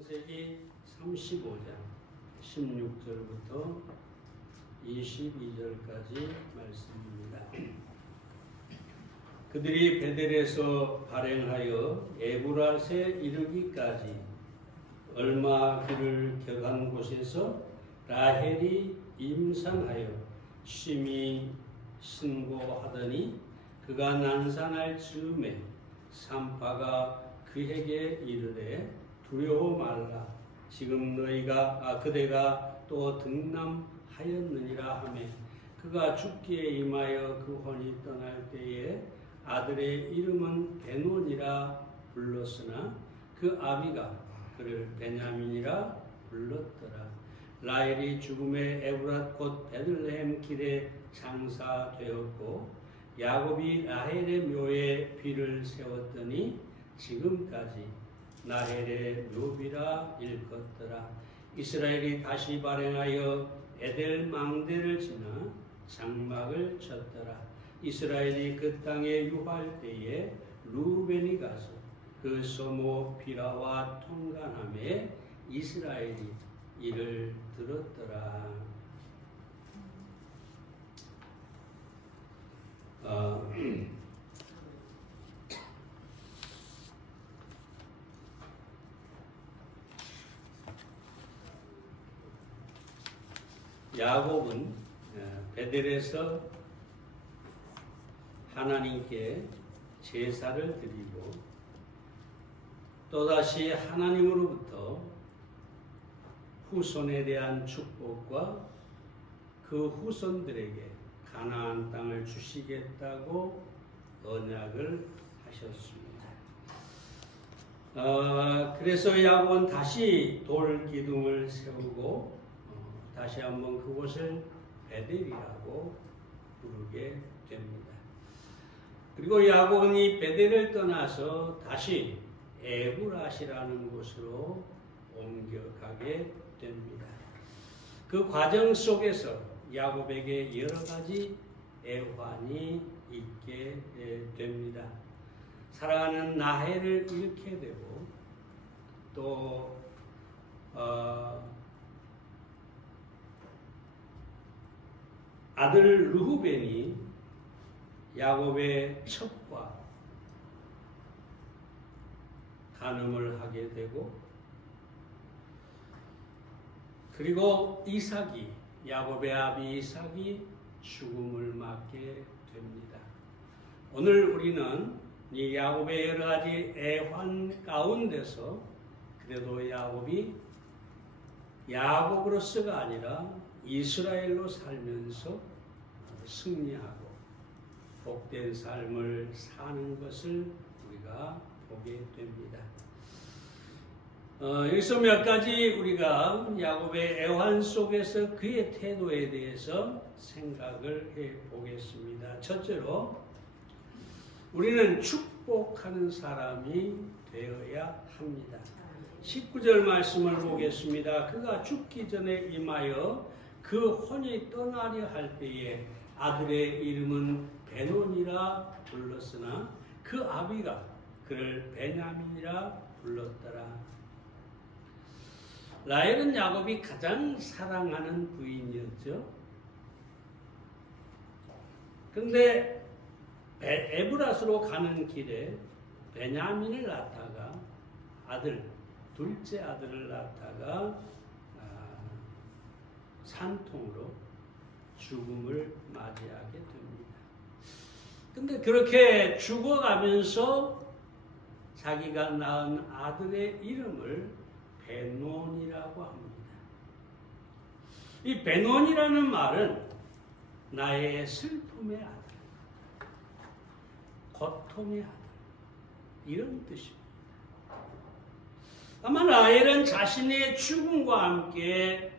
창세기 35장 16절부터 22절까지 말씀입니다. 그들이 베델에서 발행하여 에브랏에 이르기까지 얼마 길을 격한 곳에서 라헬이 임산하여 심히 신고하더니 그가 난산할 즈음에 산파가 그에게 이르되 두려워 말라. 지금 그대가 또 등남하였느니라 하매 그가 죽기에 임하여 그 혼이 떠날 때에 아들의 이름은 베논이라 불렀으나 그 아비가 그를 베냐민이라 불렀더라. 라헬이 죽음에 에브랏 곧 베들레헴 길에 장사되었고 야곱이 라헬의 묘에 비를 세웠더니 지금까지 라헬의 묘비라 일컫더라. 이스라엘이 다시 발행하여 에델 망대를 지나 장막을 쳤더라. 이스라엘이 그 땅에 유할 때에 루벤이 가서 그 소모 비라와 통간함에 이스라엘이 이를 들었더라. 야곱은 베델에서 하나님께 제사를 드리고 또다시 하나님으로부터 후손에 대한 축복과 그 후손들에게 가나안 땅을 주시겠다고 언약을 하셨습니다. 그래서 야곱은 다시 돌 기둥을 세우고 다시 한번 그곳을 베델이라고 부르게 됩니다. 그리고 야곱은 이 베델을 떠나서 다시 에브랏이라는 곳으로 옮겨가게 됩니다. 그 과정 속에서 야곱에게 여러 가지 애환이 있게 됩니다. 사랑하는 라헬을 잃게 되고 또 아들 르후벤이 야곱의 첩과 간음을 하게 되고 그리고 야곱의 아비 이삭이 죽음을 맞게 됩니다. 오늘 우리는 이 야곱의 여러 가지 애환 가운데서 그래도 야곱이 야곱으로서가 아니라 이스라엘로 살면서 승리하고 복된 삶을 사는 것을 우리가 보게 됩니다. 여기서 몇 가지 우리가 야곱의 애환 속에서 그의 태도에 대해서 생각을 해보겠습니다. 첫째로 우리는 축복하는 사람이 되어야 합니다. 19절 말씀을 보겠습니다. 그가 죽기 전에 임하여 그 혼이 떠나려 할 때에 아들의 이름은 베논이라 불렀으나 그 아비가 그를 베냐민이라 불렀더라. 라헬은 야곱이 가장 사랑하는 부인이었죠. 그런데 에브랏으로 가는 길에 베냐민을 낳다가 둘째 아들을 낳다가 산통으로 죽음을 맞이하게 됩니다. 근데 그렇게 죽어가면서 자기가 낳은 아들의 이름을 베논이라고 합니다. 이 베논이라는 말은 나의 슬픔의 아들, 고통의 아들, 이런 뜻입니다. 아마 라헬은 자신의 죽음과 함께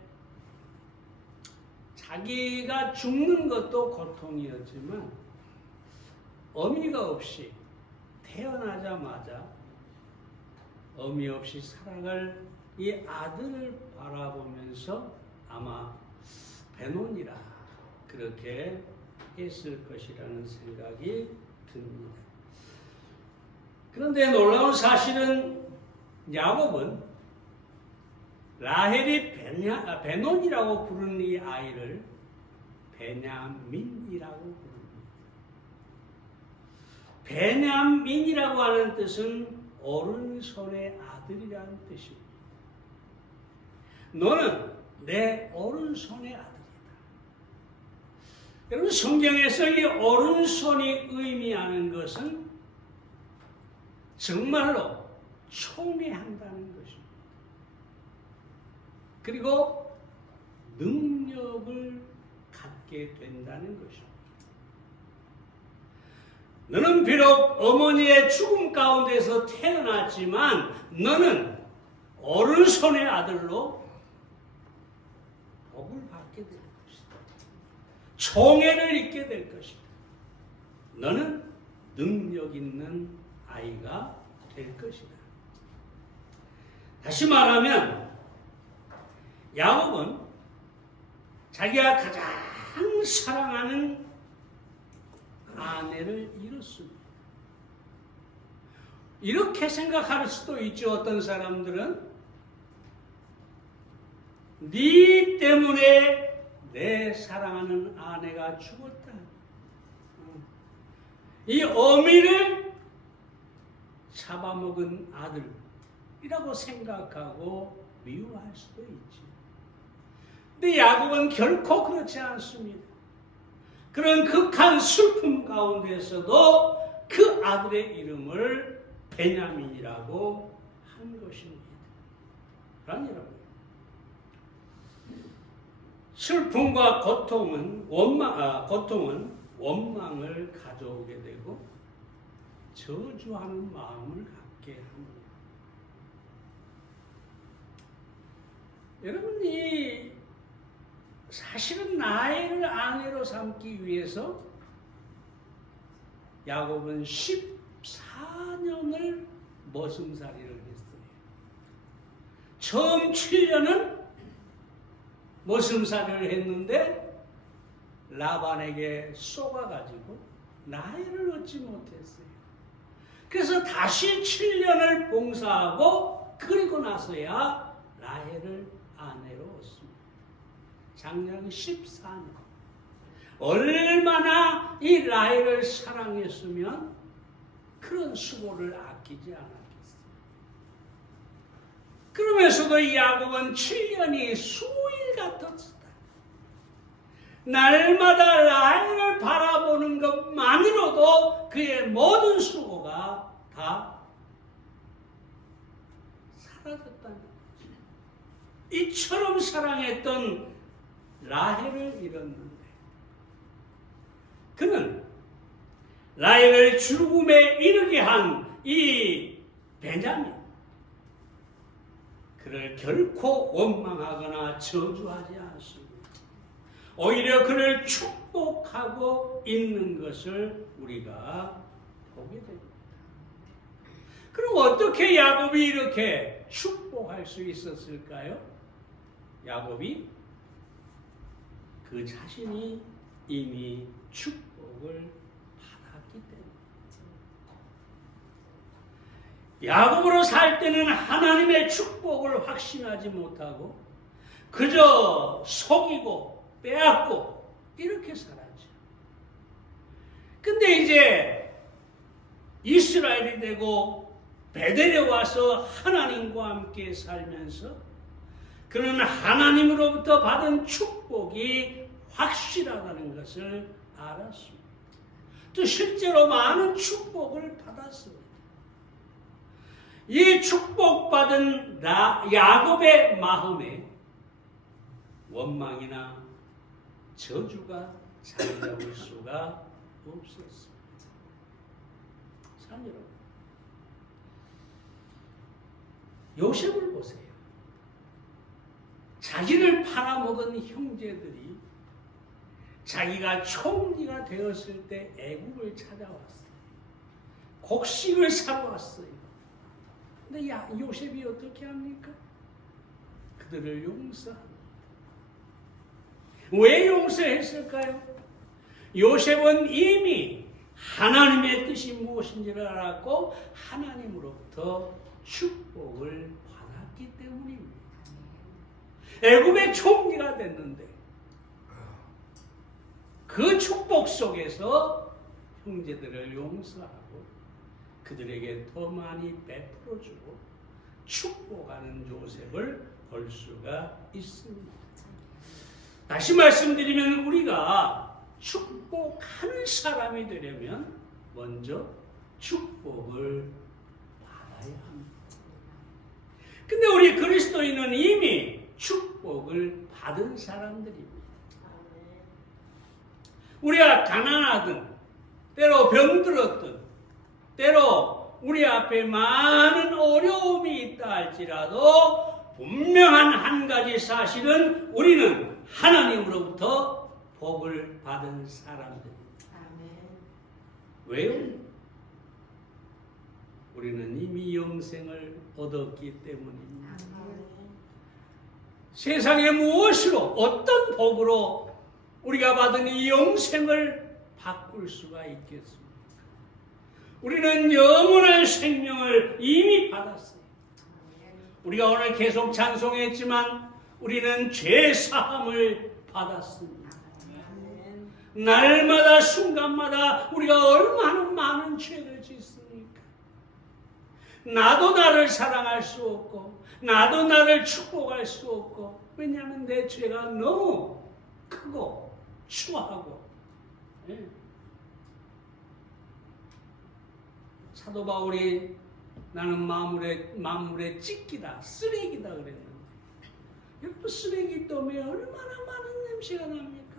자기가 죽는 것도 고통이었지만 어미가 없이 태어나자마자 어미 없이 살아갈 이 아들을 바라보면서 아마 베논이라 그렇게 했을 것이라는 생각이 듭니다. 그런데 놀라운 사실은 야곱은 라헬이 베논이라고 부르는 이 아이를 베냐민이라고 부릅니다. 베냐민이라고 하는 뜻은 오른손의 아들이라는 뜻입니다. 너는 내 오른손의 아들이다. 여러분, 성경에서 이 오른손이 의미하는 것은 정말로 총애한다는 것입니다. 그리고 능력을 갖게 된다는 것입니다. 너는 비록 어머니의 죽음 가운데서 태어났지만 너는 오른손의 아들로 복을 받게 될 것이다. 총애를 입게 될 것이다. 너는 능력 있는 아이가 될 것이다. 다시 말하면 야곱은 자기가 가장 사랑하는 아내를 잃었습니다. 이렇게 생각할 수도 있죠. 어떤 사람들은 네 때문에 내 사랑하는 아내가 죽었다. 이 어미를 잡아먹은 아들이라고 생각하고 미워할 수도 있지. 근데 야곱은 결코 그렇지 않습니다. 그런 극한 슬픔 가운데서도 그 아들의 이름을 베냐민이라고 한 것입니다. 그러나 여러분, 슬픔과 고통은 원망을 가져오게 되고 저주하는 마음을 갖게 합니다. 여러분이 사실은 라헬을 아내로 삼기 위해서 야곱은 14년을 머슴살이를 했어요. 처음 7년은 머슴살이를 했는데 라반에게 쏘아가지고 라헬을 얻지 못했어요. 그래서 다시 7년을 봉사하고 그리고 나서야 라헬을 아내로 얻습니다. 작년 14년. 얼마나 이 라헬을 사랑했으면 그런 수고를 아끼지 않았겠어요. 그러면서도 이 야곱은 7년이 수일 같았다. 날마다 라헬을 바라보는 것만으로도 그의 모든 수고가 다 사라졌다는 거죠. 이처럼 사랑했던 라헬을 잃었는데 그는 라헬을 죽음에 이르게 한 이 베냐민, 그를 결코 원망하거나 저주하지 않습니다. 오히려 그를 축복하고 있는 것을 우리가 보게 됩니다. 그럼 어떻게 야곱이 이렇게 축복할 수 있었을까요? 야곱이 그 자신이 이미 축복을 받았기 때문에. 야곱으로 살 때는 하나님의 축복을 확신하지 못하고 그저 속이고 빼앗고 이렇게 살았죠. 근데 이제 이스라엘이 되고 베델에 와서 하나님과 함께 살면서 그는 하나님으로부터 받은 축복이 확실하다는 것을 알았습니다. 또 실제로 많은 축복을 받았습니다. 이 축복받은 야곱의 마음에 원망이나 저주가 자리 잡을 수가 없었습니다. 사랑 여러분, 요셉을 보세요. 자기를 팔아먹은 형제들이 자기가 총리가 되었을 때 애국을 찾아왔어요. 곡식을 사러 왔어요. 근데 요셉이 어떻게 합니까? 그들을 용서합니다. 왜 용서했을까요? 요셉은 이미 하나님의 뜻이 무엇인지를 알았고 하나님으로부터 축복을 받았기 때문입니다. 애굽의 총리가 됐는데 그 축복 속에서 형제들을 용서하고 그들에게 더 많이 베풀어주고 축복하는 요셉을 볼 수가 있습니다. 다시 말씀드리면 우리가 축복하는 사람이 되려면 먼저 축복을 받아야 합니다. 근데 우리 그리스도인은 이미 축복을 받은 사람들입니다. 우리가 가난하든 때로 병들었든 때로 우리 앞에 많은 어려움이 있다 할지라도 분명한 한 가지 사실은 우리는 하나님으로부터 복을 받은 사람들입니다. 왜요? 우리는 이미 영생을 얻었기 때문입니다. 세상에 무엇으로 어떤 복으로 우리가 받은 이 영생을 바꿀 수가 있겠습니까? 우리는 영원한 생명을 이미 받았어요. 우리가 오늘 계속 찬송했지만 우리는 죄 사함을 받았습니다. 날마다 순간마다 우리가 얼마나 많은 죄를 짓습니까? 나도 나를 사랑할 수 없고 나도 나를 축복할 수 없고, 왜냐하면 내 죄가 너무 크고 추하고. 사도 바울이 나는 만물의 찢기다, 쓰레기다 그랬는데 여러분, 쓰레기 때문에 얼마나 많은 냄새가 납니까?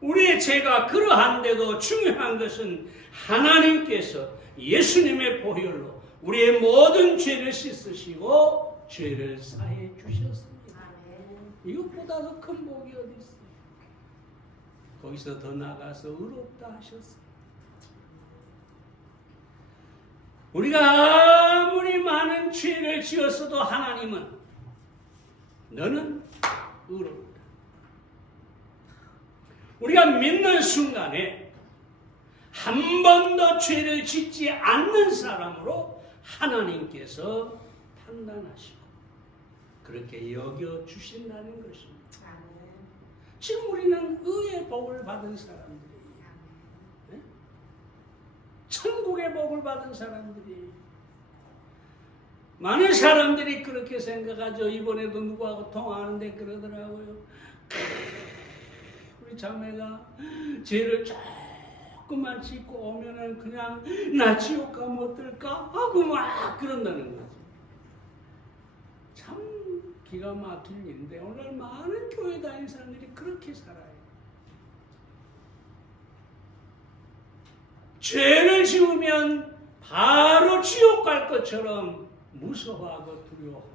우리의 죄가 그러한데도 중요한 것은 하나님께서 예수님의 보혈로 우리의 모든 죄를 씻으시고 죄를 사해 주셨습니다. 이것보다 더 큰 복이 어디 있어요? 거기서 더 나가서 의롭다 하셨어요. 우리가 아무리 많은 죄를 지었어도 하나님은 너는 의롭다. 우리가 믿는 순간에 한 번도 죄를 짓지 않는 사람으로 하나님께서 판단하시고 그렇게 여겨주신다는 것입니다. 지금 우리는 의의 복을 받은 사람들이에요. 네? 천국의 복을 받은 사람들이에요. 많은 사람들이 그렇게 생각하죠. 이번에도 누구하고 통화하는데 그러더라고요. 우리 자매가 죄를 조금만 짓고 오면은 그냥 나 지옥 가면 어떨까 하고 막 그런다는 거죠. 참 기가 막힌 일인데 오늘 많은 교회 다니는 사람들이 그렇게 살아요. 죄를 지으면 바로 지옥 갈 것처럼 무서워하고 두려워합니다.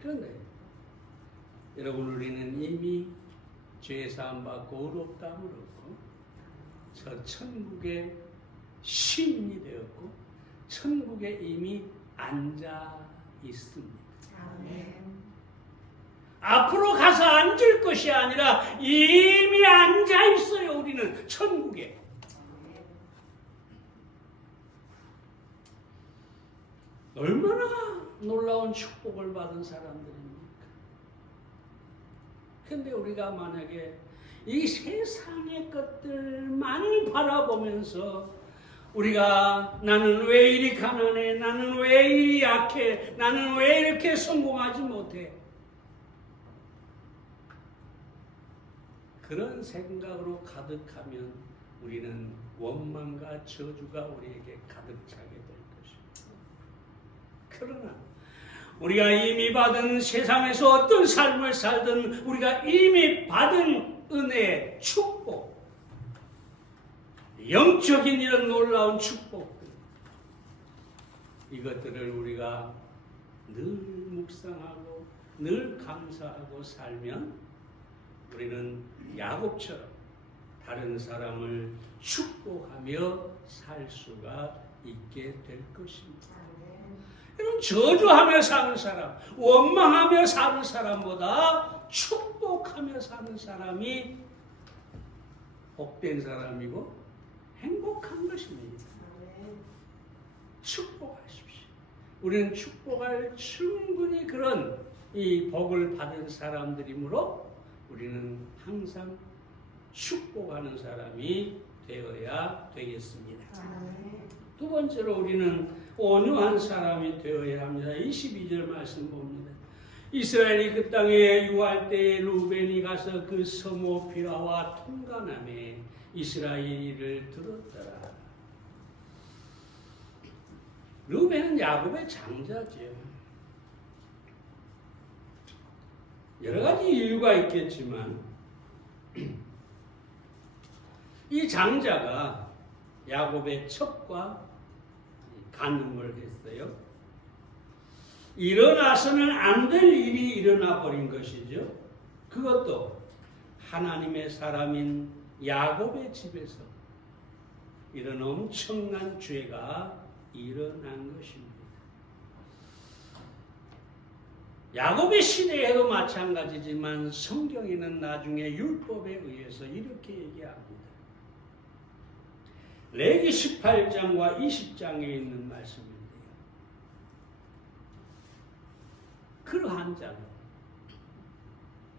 그런데 여러분, 우리는 이미 죄 사함 받고 의롭다함을 얻고 저 천국의 시민이 되었고 천국에 이미 앉아 있습니다. 앞으로 가서 앉을 것이 아니라 이미 앉아 있어요. 우리는 천국에. 얼마나 놀라운 축복을 받은 사람들입니까? 근데 우리가 만약에 이 세상의 것들만 바라보면서 우리가 나는 왜 이리 가난해? 나는 왜 이리 약해? 나는 왜 이렇게 성공하지 못해? 그런 생각으로 가득하면 우리는 원망과 저주가 우리에게 가득 차게 될 것입니다. 그러나 우리가 이미 받은 세상에서 어떤 삶을 살든 우리가 이미 받은 은혜의 축복, 영적인 이런 놀라운 축복들, 이것들을 우리가 늘 묵상하고 늘 감사하고 살면 우리는 야곱처럼 다른 사람을 축복하며 살 수가 있게 될 것입니다. 여러분, 저주하며 사는 사람, 원망하며 사는 사람보다 축복하며 사는 사람이 복된 사람이고 행복한 것입니다. 축복하십시오. 우리는 축복할 충분히 그런 이 복을 받은 사람들이므로 우리는 항상 축복하는 사람이 되어야 되겠습니다. 두 번째로 우리는 온유한 사람이 되어야 합니다. 22절 말씀 봅니다. 이스라엘이 그 땅에 유할 때에 루벤이 가서 그 성읍 비라와 통관함에 이스라엘을 들었더라. 루벤은 야곱의 장자죠. 여러 가지 이유가 있겠지만 이 장자가 야곱의 첩과 간음을 했어요. 일어나서는 안 될 일이 일어나 버린 것이죠. 그것도 하나님의 사람인 야곱의 집에서 이런 엄청난 죄가 일어난 것입니다. 야곱의 시대에도 마찬가지지만 성경에는 나중에 율법에 의해서 이렇게 얘기합니다. 레기 18장과 20장에 있는 말씀인데요. 그러한 자는,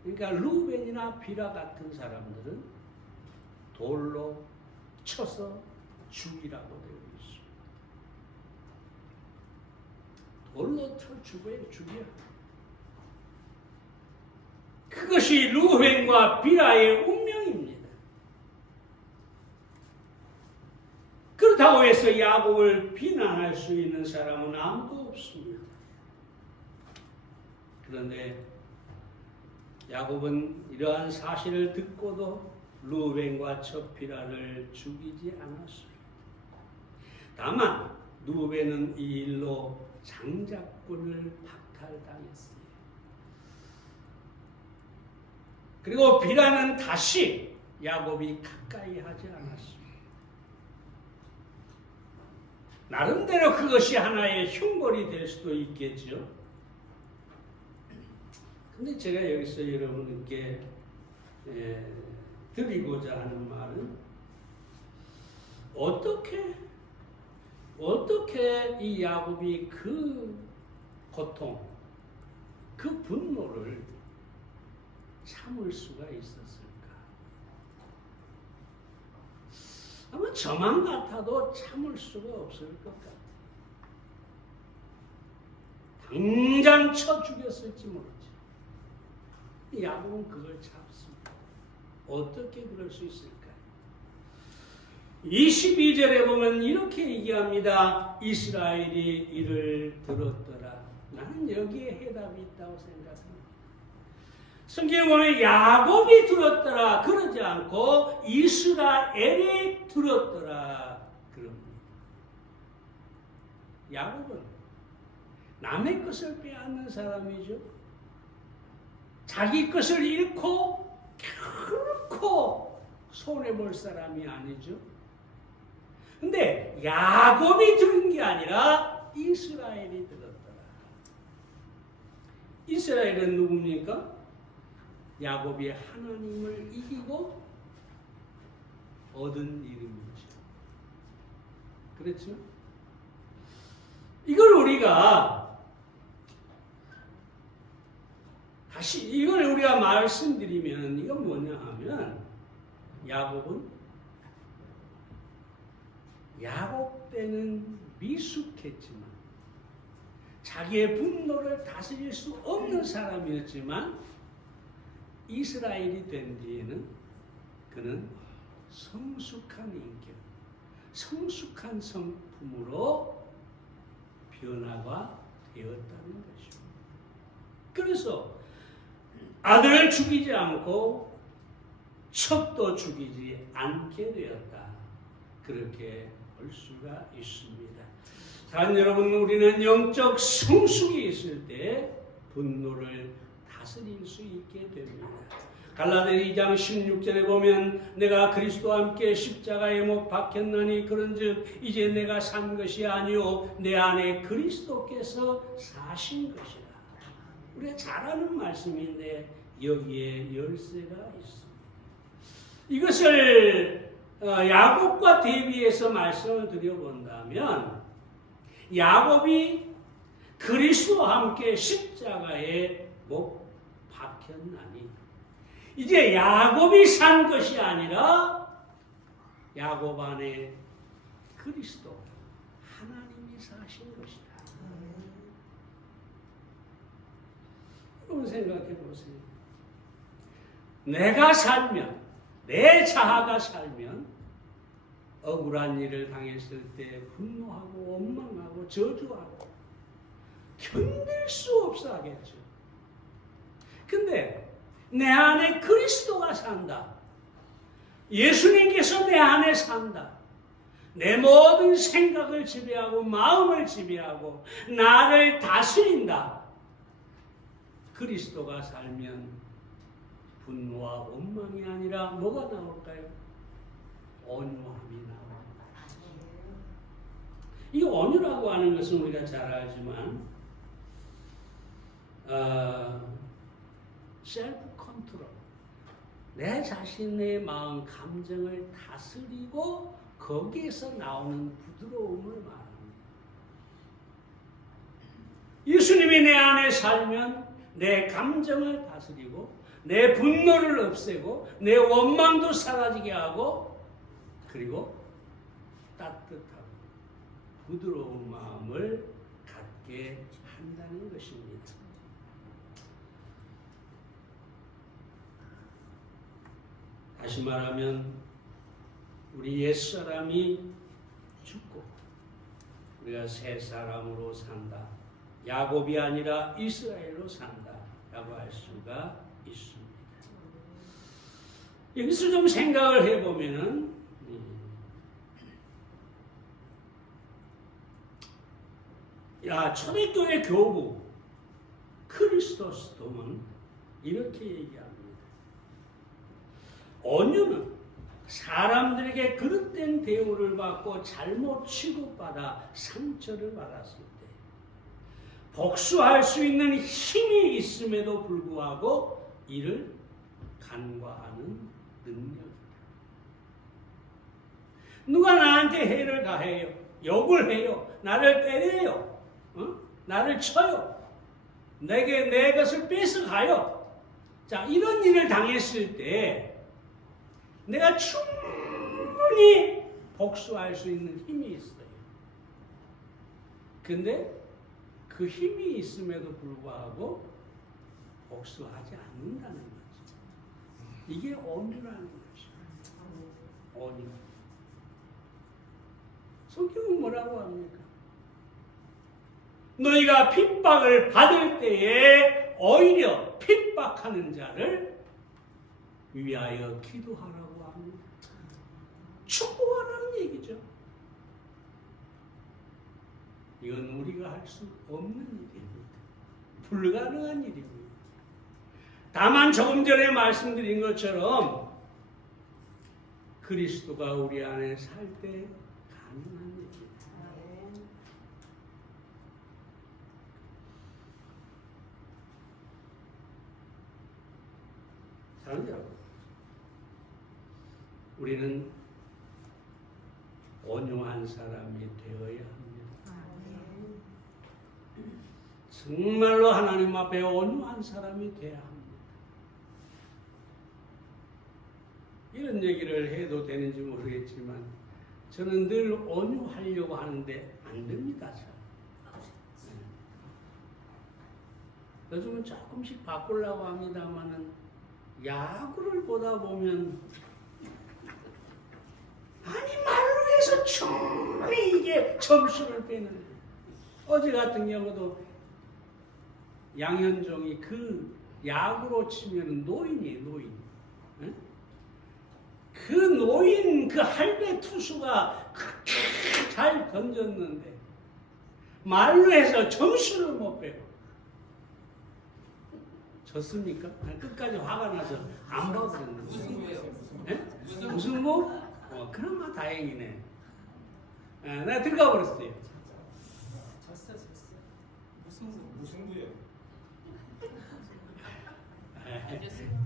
그러니까 루벤이나 비라 같은 사람들은 돌로 쳐서 죽이라고 되어 있습니다. 돌로 쳐 죽여야 합니다. 그것이 루벤과 비라의 운명입니다. 그렇다고 해서 야곱을 비난할 수 있는 사람은 아무도 없습니다. 그런데 야곱은 이러한 사실을 듣고도 루벤과 첩비라를 죽이지 않았습니다. 다만 루벤은 이 일로 장자권을 박탈당했어요. 그리고 비라는 다시 야곱이 가까이 하지 않았습니다. 나름대로 그것이 하나의 흉벌이 될 수도 있겠죠. 근데 제가 여기서 여러분께 드리고자 하는 말은 어떻게 이 야곱이 그 고통, 그 분노를 참을 수가 있었을까? 아마 저만 같아도 참을 수가 없을 것 같아요. 당장 쳐 죽였을지 모르지. 야곱은 그걸 참습니다. 어떻게 그럴 수 있을까요? 22절에 보면 이렇게 얘기합니다. 이스라엘이 이를 들었더라. 나는 여기에 해답이 있다고 생각합니다. 성경에 보면 야곱이 들었더라 그러지 않고 이스라엘이 들었더라 그럽니다. 야곱은 남의 것을 빼앗는 사람이죠. 자기 것을 잃고 결코 손해볼 사람이 아니죠. 근데 야곱이 들은 게 아니라 이스라엘이 들었더라. 이스라엘은 누굽니까? 야곱이 하나님을 이기고 얻은 이름이죠. 그렇죠? 이걸 우리가 말씀드리면 이건 뭐냐 하면 야곱 때는 미숙했지만 자기의 분노를 다스릴 수 없는 사람이었지만 이스라엘이 된 뒤에는 그는 성숙한 인격, 성숙한 성품으로 변화가 되었다는 것입니다. 그래서 아들을 죽이지 않고 첩도 죽이지 않게 되었다. 그렇게 볼 수가 있습니다. 자, 여러분, 우리는 영적 성숙이 있을 때 분노를 다스릴 수 있게 됩니다. 갈라디아 2장 16절에 보면 내가 그리스도와 함께 십자가에 못 박혔나니 그런즉 이제 내가 산 것이 아니요 내 안에 그리스도께서 사신 것이라. 우리가 잘 아는 말씀인데 여기에 열쇠가 있습니다. 이것을 야곱과 대비해서 말씀을 드려본다면 야곱이 그리스도와 함께 십자가에 못 박혔나니 이제 야곱이 산 것이 아니라 야곱 안에 그리스도 하나님이 사신 것이다. 여러분 생각해 보세요. 내가 살면, 내 자아가 살면 억울한 일을 당했을 때 분노하고 원망하고 저주하고 견딜 수 없어 하겠죠. 근데 내 안에 그리스도가 산다. 예수님께서 내 안에 산다. 내 모든 생각을 지배하고 마음을 지배하고 나를 다스린다. 그리스도가 살면 분노와 원망이 아니라 뭐가 나올까요? 온유함이 나옵니다. 이 온유라고 하는 것은 우리가 잘 알지만 셀프 컨트롤, 내 자신의 마음, 감정을 다스리고 거기에서 나오는 부드러움을 말합니다. 예수님이 내 안에 살면 내 감정을 다스리고 내 분노를 없애고 내 원망도 사라지게 하고 그리고 따뜻하고 부드러운 마음을 갖게 한다는 것입니다. 다시 말하면 우리 옛사람이 죽고 우리가 새 사람으로 산다. 야곱이 아니라 이스라엘로 산다 라고 할 수가 있습니다. 여기서 좀 생각을 해보면은 초대교회 교부 크리스토스톰은 이렇게 얘기합니다. 온유는 사람들에게 그릇된 대우를 받고 잘못 취급받아 상처를 받았을 때 복수할 수 있는 힘이 있음에도 불구하고 이를 간과하는 능력이다. 누가 나한테 해를 가해요, 욕을 해요, 나를 때려요, 나를 쳐요, 내게 내 것을 뺏어가요. 자, 이런 일을 당했을 때 내가 충분히 복수할 수 있는 힘이 있어요. 근데 그 힘이 있음에도 불구하고 복수하지 않는다는 거죠. 이게 온유라는 것입니다. 온유. 성경은 뭐라고 합니까? 너희가 핍박을 받을 때에 오히려 핍박하는 자를 위하여 기도하라고 합니다. 축복하라는 얘기죠. 이건 우리가 할 수 없는 일입니다. 불가능한 일입니다. 다만 조금 전에 말씀드린 것처럼 그리스도가 우리 안에 살 때 가능한 일입니다. 사랑하는 여러분, 우리는 온유한 사람이 되어야 합니다. 정말로 하나님 앞에 온유한 사람이 되어야 합니다. 이런 얘기를 해도 되는지 모르겠지만 저는 늘 온유하려고 하는데 안 됩니다. 요즘은 조금씩 바꾸려고 합니다만은 야구를 보다 보면 말로 해서 충분히 이게 점수를 빼는. 어제 같은 경우도 양현종이 그 야구로 치면 노인이에요, 노인. 네? 그 노인 그 할배 투수가 그렇게 잘 던졌는데 말로 해서 점수를 못 빼고 졌습니까? 끝까지 화가 나서 안 봐버렸는데. 무승부예요. 무승부? 그나마 다행이네. 내가 들어가 버렸어요. 졌어. 무승부예요.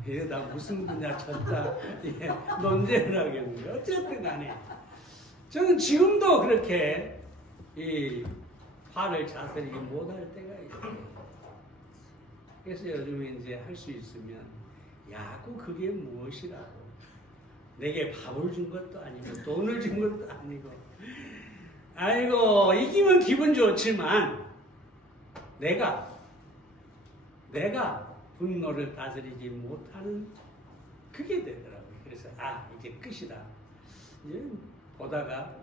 이러다 무승부냐 졌다 논쟁을 하겠는데 어쨌든 간에 저는 지금도 그렇게 화를 자세히 못할 때가 있어요. 그래서 요즘에 이제 할 수 있으면 야구 그게 무엇이라고, 내게 밥을 준 것도 아니고 돈을 준 것도 아니고, 아이고 이기면 기분 좋지만 내가 분노를 다스리지 못하는 그게 되더라고요. 그래서 이제 끝이다. 이제 보다가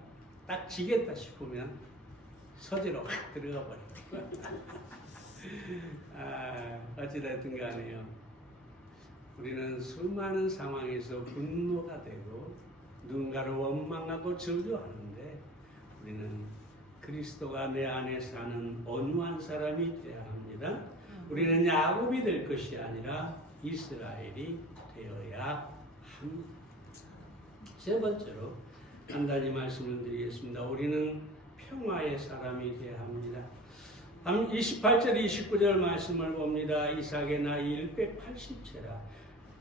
딱 지겠다 싶으면 서재로 확 들어가 버려요. 어찌됐든 간에요. 우리는 수많은 상황에서 분노가 되고 누군가를 원망하고 저주하는데, 우리는 그리스도가 내 안에 사는 온유한 사람이 되어야 합니다. 우리는 야곱이 될 것이 아니라 이스라엘이 되어야 합니다. 세 번째로 간단히 말씀을 드리겠습니다. 우리는 평화의 사람이 되어야 합니다. 28절 29절 말씀을 봅니다. 이삭의 나이 180세라.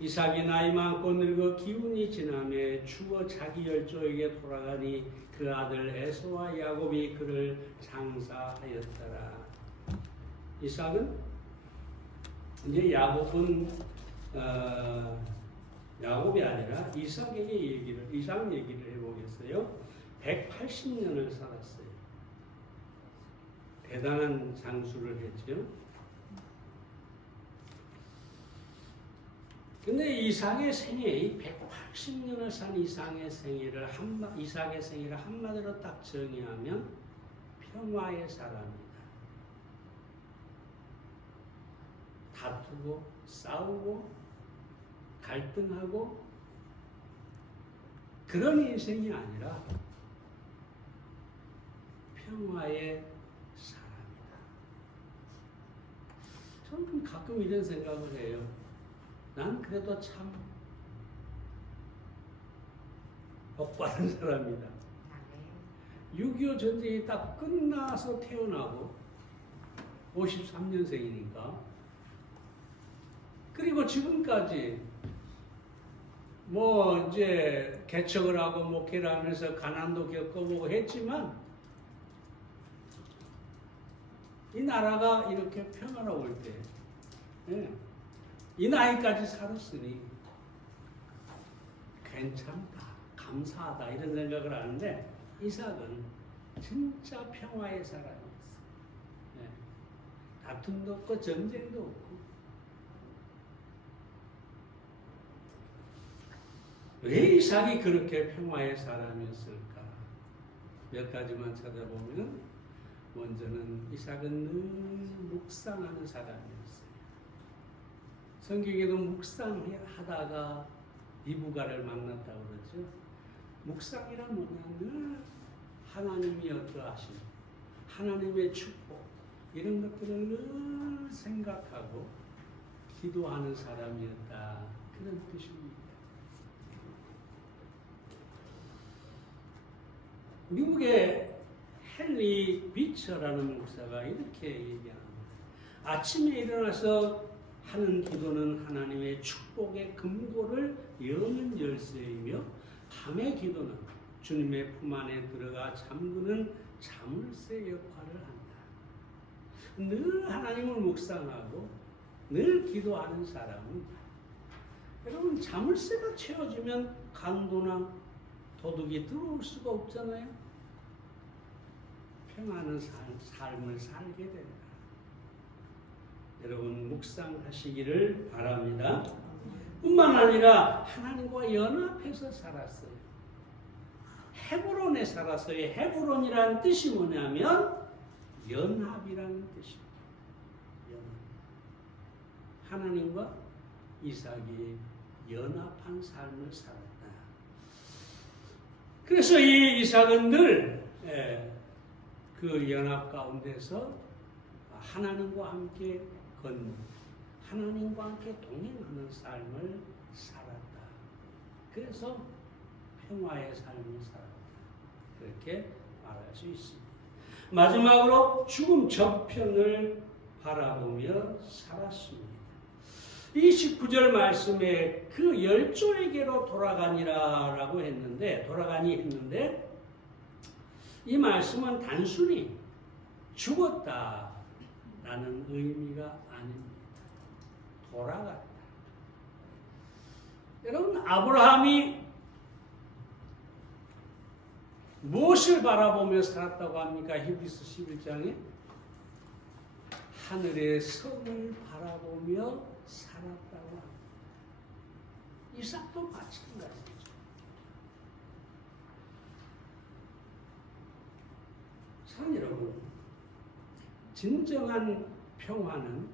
이삭이 나이 많고 늙어 기운이 지나매 죽어 자기 열조에게 돌아가니 그 아들 에서와 야곱이 그를 장사하였더라. 이삭은 이제 야곱이 아니라 이삭 얘기를 해보겠어요. 180년을 살았어요. 대단한 장수를 했죠. 근데 이삭의 생애, 180년을 산 이삭의 생애를 한마디로 딱 정의하면 평화의 사람이다. 다투고 싸우고 갈등하고 그런 인생이 아니라 평화의 사람이다. 저는 가끔 이런 생각을 해요. 난 그래도 참 복받은 사람이다. 6.25 전쟁이 딱 끝나서 태어나고 53년생이니까, 그리고 지금까지 뭐 이제 개척을 하고 목회를 하면서 가난도 겪어보고 했지만 이 나라가 이렇게 평화로울 때, 이 나이까지 살았으니 괜찮다, 감사하다 이런 생각을 하는데, 이삭은 진짜 평화의 사람이었어요. 다툼도 없고 전쟁도 없고. 왜 이삭이 그렇게 평화의 사람이었을까? 몇 가지만 찾아보면, 먼저는 이삭은 늘 묵상하는 사람이었어요. 성경에도 묵상하다가 이브가를 만났다고 그러죠. 묵상이란 뭐냐? 늘 하나님이 어떠하심, 하나님의 축복, 이런 것들을 늘 생각하고 기도하는 사람이었다. 그런 뜻입니다. 미국의 헨리 비처라는 목사가 이렇게 얘기합니다. 아침에 일어나서 하는 기도는 하나님의 축복의 금고를 여는 열쇠이며, 밤의 기도는 주님의 품 안에 들어가 잠그는 자물쇠 역할을 한다. 늘 하나님을 묵상하고 늘 기도하는 사람은, 여러분, 자물쇠가 채워지면 강도나 도둑이 들어올 수가 없잖아요. 평안한 삶을 살게 됩니다. 여러분, 묵상하시기를 바랍니다. 뿐만 아니라 하나님과 연합해서 살았어요. 헤브론에 살았어요. 헤브론이라는 뜻이 뭐냐면 연합이라는 뜻입니다. 연합. 하나님과 이삭이 연합한 삶을 살았다. 그래서 이 이삭은 늘 그 연합 가운데서 하나님과 함께 하나님과 함께 동행하는 삶을 살았다. 그래서 평화의 삶을 살았다. 그렇게 말할 수 있습니다. 마지막으로 죽음 저편을 바라보며 살았습니다. 29절 말씀에 그 열조에게로 돌아가니 했는데, 이 말씀은 단순히 죽었다라는 의미가 아닙니다. 돌아갔다. 여러분, 아브라함이 무엇을 바라보며 살았다고 합니까? 히브리서 11장에 하늘의 성을 바라보며 살았다고 합니다. 이삭도 마찬가지죠. 사랑 여러분, 진정한 평화는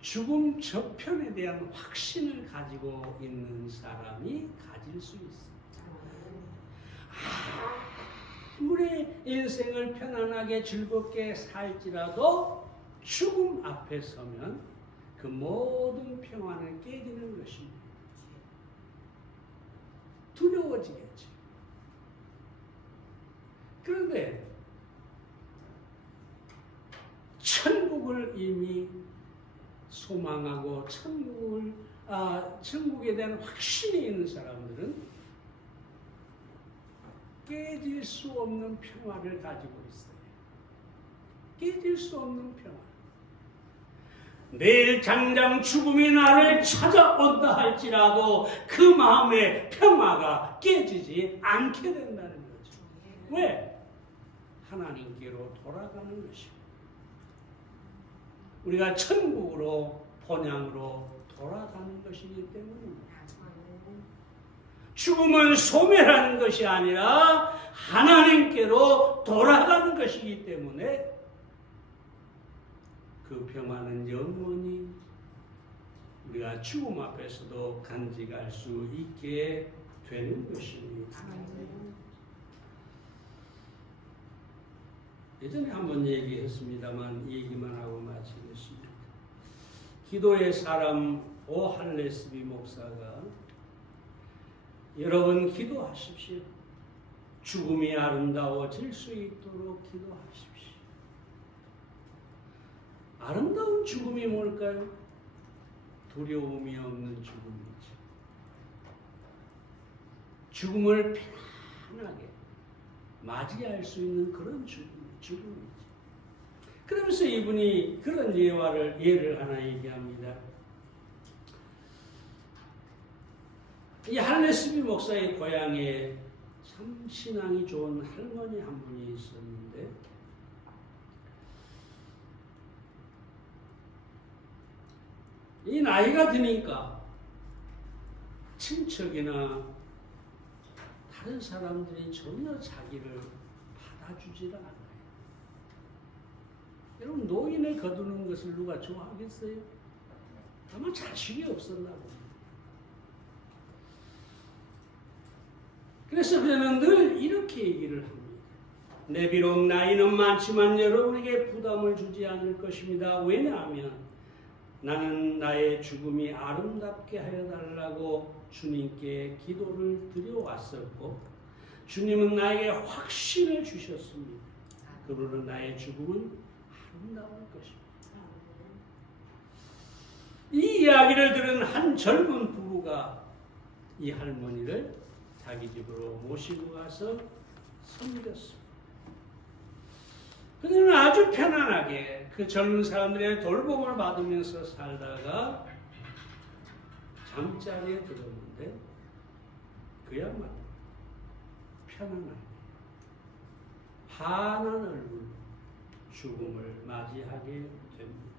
죽음 저편에 대한 확신을 가지고 있는 사람이 가질 수 있습니다. 아무리 인생을 편안하게 즐겁게 살지라도 죽음 앞에 서면 그 모든 평안을 깨지는 것입니다. 두려워지겠죠. 그런데 천국을 이미 소망하고 천국에 대한 확신이 있는 사람들은 깨질 수 없는 평화를 가지고 있어요. 깨질 수 없는 평화. 내일 당장 죽음이 나를 찾아온다 할지라도 그 마음의 평화가 깨지지 않게 된다는 거죠. 왜? 하나님께로 돌아가는 것입니다. 우리가 천국으로 본향으로 돌아가는 것이기 때문입니다. 죽음은 소멸하는 것이 아니라 하나님께로 돌아가는 것이기 때문에 그 평화는 영원히 우리가 죽음 앞에서도 간직할 수 있게 되는 것입니다. 예전에 한번 얘기했습니다만 얘기만 하고 마치겠습니다. 기도의 사람 오할레스비 목사가 여러분 기도하십시오. 죽음이 아름다워질 수 있도록 기도하십시오. 아름다운 죽음이 뭘까요? 두려움이 없는 죽음이죠. 죽음을 편안하게 맞이할 수 있는 그런 죽음이죠. 그러면서 이분이 그런 예를 하나 얘기합니다. 이 할레스비 목사의 고향에 참 신앙이 좋은 할머니 한 분이 있었는데 이 나이가 드니까 친척이나 다른 사람들이 전혀 자기를 받아주지를 않아요. 여러분, 노인을 거두는 것을 누가 좋아하겠어요? 아마 자식이 없었나 봅니다. 그래서 그는 늘 이렇게 얘기를 합니다. 내 비록 나이는 많지만 여러분에게 부담을 주지 않을 것입니다. 왜냐하면 나는 나의 죽음이 아름답게 하여 달라고 주님께 기도를 드려왔었고 주님은 나에게 확신을 주셨습니다. 그러나 나의 죽음은 아름다울 것입니다. 이 이야기를 들은 한 젊은 부부가 이 할머니를 자기 집으로 모시고 가서 섬겼습니다. 그들은 아주 편안하게 그 젊은 사람들의 돌봄을 받으면서 살다가 잠자리에 들었는데 그야말로 편안하게 환한 얼굴로 죽음을 맞이하게 됩니다.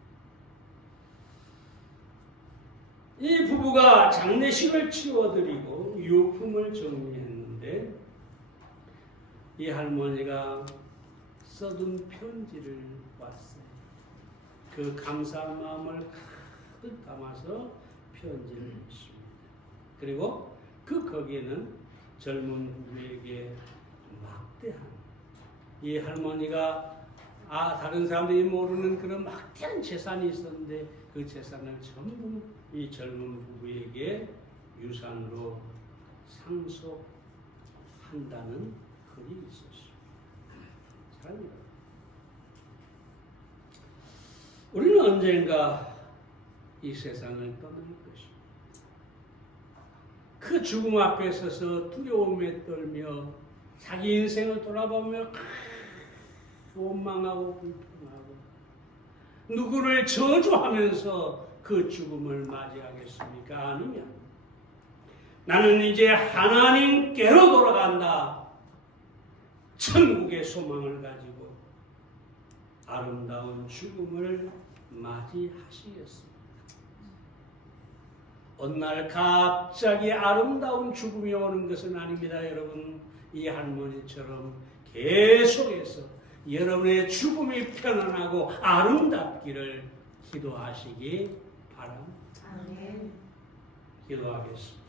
이 부부가 장례식을 치워드리고 유품을 정리했는데 이 할머니가 써둔 편지를 왔어요. 그 감사한 마음을 가득 담아서 편지를 했습니다. 그리고 거기에는 젊은 부부에게 막대한 이 할머니가 다른 사람들이 모르는 그런 막대한 재산이 있었는데 그 재산을 전부 이 젊은 부부에게 유산으로 상속한다는 글이 있었습니다. 사랑합니다. 우리는 언젠가 이 세상을 떠날 것입니다. 그 죽음 앞에 서서 두려움에 떨며 자기 인생을 돌아보며 원망하고 불평하고 누구를 저주하면서 그 죽음을 맞이하겠습니까? 아니면 나는 이제 하나님께로 돌아간다. 천국의 소망을 가지고 아름다운 죽음을 맞이하시겠습니까? 어느 날 갑자기 아름다운 죽음이 오는 것은 아닙니다. 여러분, 이 할머니처럼 계속해서 여러분의 죽음이 편안하고 아름답기를 기도하시기 바랍니다. 아멘. 기도하겠습니다.